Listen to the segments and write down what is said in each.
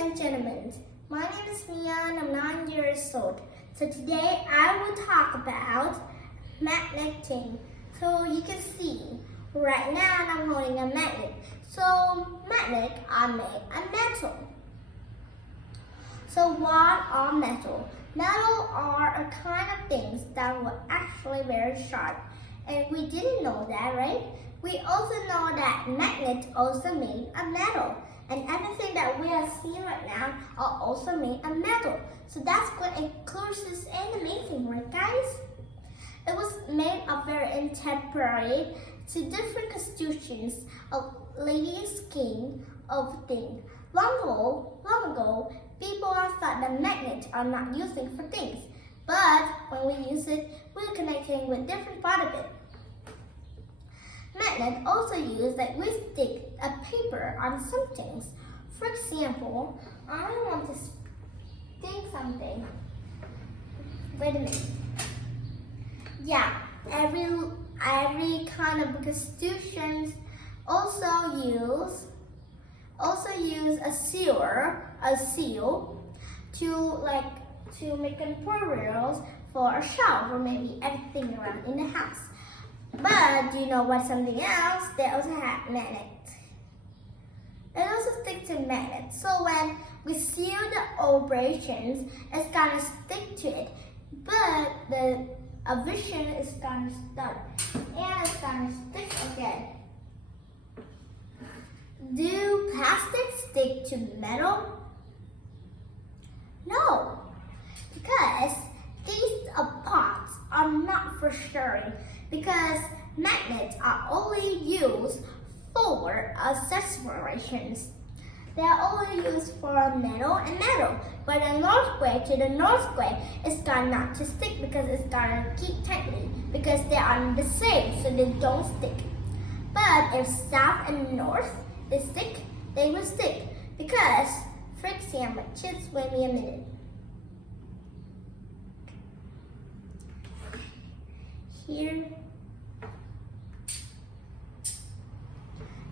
and gentlemen, my name is Mia and I'm 9 years old. So today I will talk about magneting. So you can see right now I'm holding a magnet. So magnets are made of metal. So what are metal? Metal are a kind of things that were actually very sharp. And we didn't know that, right? We also know that magnets also made of metal. And everything that we are seeing right now are also made of metal. So that's what includes and amazing, right guys? It was made of very contemporary to different constitutions of lady skin of things. Long ago, people thought that magnets are not using for things. But when we use it, we're connecting with different part of it. Magnet also used that we stick a paper on some things. For example, I want to stick something. Wait a minute. Yeah, every kind of constitutions also use a seal to make materials for a shelf or maybe everything around in the house. But do you know what something else? They also have magnets. It also sticks to magnets. So when we seal the operations, it's gonna stick to it. But the vision is gonna start and it's gonna stick again. Do plastics stick to metal? No, because these parts are not for sharing. Because magnets are only used for separations. They are only used for metal and metal. But the north way to the north way, it's gonna not to stick because it's gonna keep tightly because they are the same, so they don't stick. But if south and north they stick, they will stick because, for example, just wait me a minute. Here.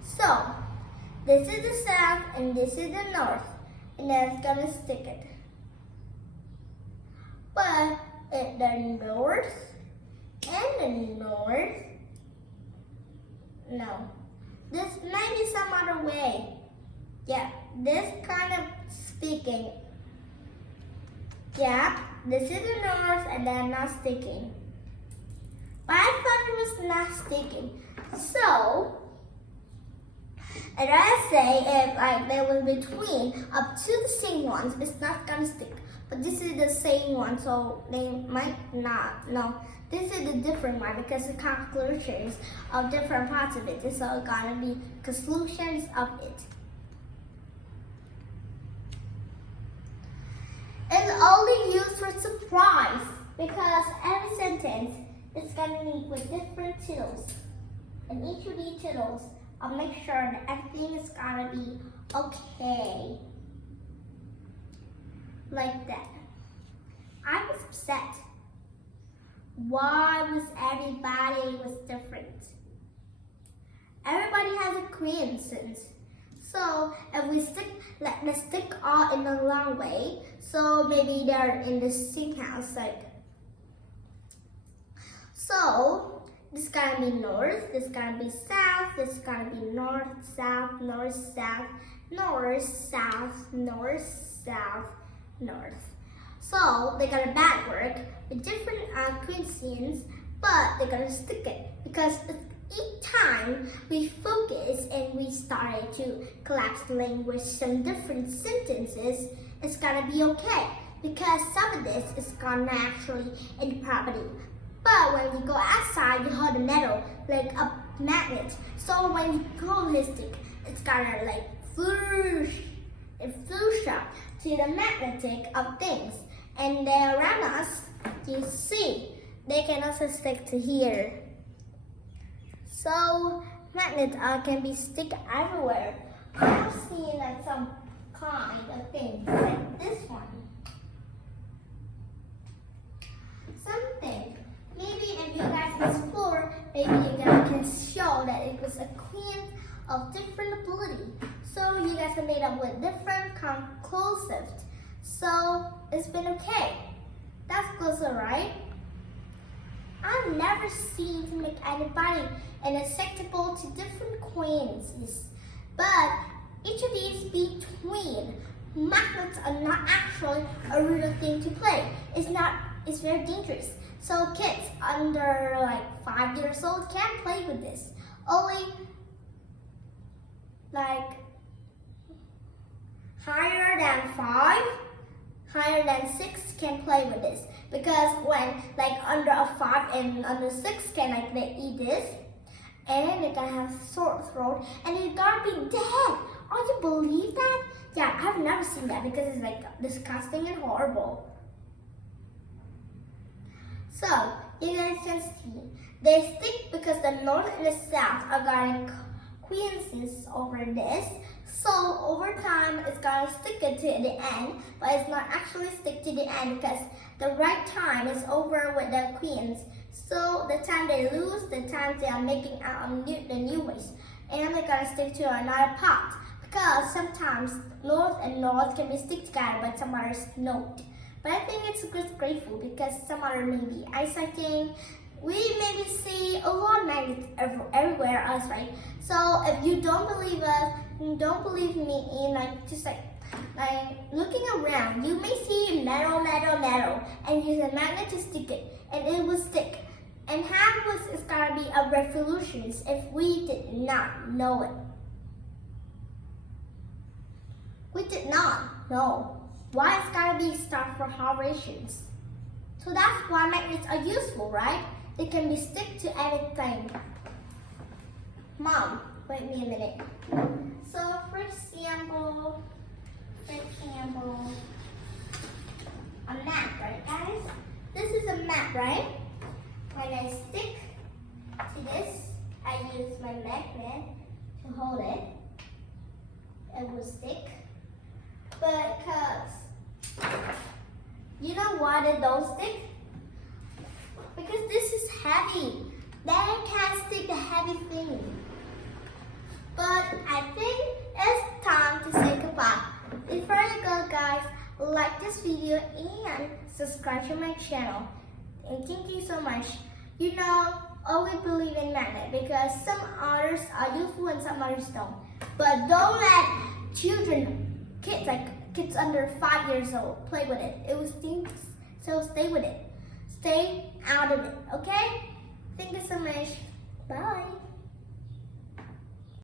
So, this is the south and this is the north, and that's gonna stick it. But at the north and the north, no. This may be some other way. Yeah, this kind of sticking. Yeah, this is the north and then not sticking. But I thought it was not sticking. So, and I say if they were between up to the same ones, it's not gonna stick. But this is the same one, so they might not. No, this is the different one because the conclusions of different parts of it. So it's gonna be conclusions of it. It's only used for surprise because every sentence is gonna be with different titles. And each of these titles, I'll make sure that everything is gonna be okay. Like that. I was upset. Why was everybody different? Everybody has a coincidence. So if we let's stick all in the long way. So maybe they're in the same house, like. So this is gonna be north, this is gonna be south, this is gonna be north, south, north, south, north, south, north, south, north. So they're gonna backward with different coincidence, but they're gonna stick it because each time we focus and we started to collapse the language some different sentences, it's gonna be okay because some of this is gonna actually in property. But when you go outside, you hold a metal like a magnet. So when you go this stick, it's gonna like floosh up to the magnetic of things. And they're around us, you see, they can also stick to here. So magnets can be stick everywhere. I've seen like some kind of things like this one. Something. Maybe if you guys explore, maybe you guys can show that it was a queen of different ability. So you guys have made up with different conclusives. So it's been okay. That's closer, right? I've never seen to make anybody an acceptable to different queens. But each of these between magnets are not actually a real thing to play. It's very dangerous. So kids under like 5 years old can't play with this. Only like higher than 5, higher than 6 can play with this. Because when like under a 5 and under 6 can like they eat this, and they're gonna have sore throat and they're gonna be dead. Oh, you believe that? Yeah, I've never seen that because it's like disgusting and horrible. So you guys can see they stick because the north and the south are gonna coincide over this. So over time it's gonna stick it to the end, but it's not actually stick to the end because the right time is over with the queens. So the time they lose, the time they are making out the new ways, and they're gonna stick to another pot. Because sometimes north and north can be stick together, but some others don't. But I think it's just grateful because some other may be ice skating. We maybe see a lot of magnets everywhere else, right? So if you don't believe us, you don't believe me in just like looking around, you may see metal, and use a magnet to stick it, and it will stick. And how was it's gonna be a revolution if we did not know it? We did not know why it's gotta be start for generations. So that's why magnets are useful, right? They can be stick to anything. Mom, wait me a minute. So for example, a map, right guys? This is a map, right? When I stick to this, I use my magnet to hold it. It will stick. Because, you know why they don't stick? Because this is heavy. They can't stick the heavy thing. But I think it's time to say goodbye. Before you go guys, like this video and subscribe to my channel. And thank you so much. You know, always believe in magnet because some others are useful and some others don't. But don't let children, kids under 5 years old play with it. It was dangerous. So stay with it. Stay out of it, okay? Thank you so much. Bye.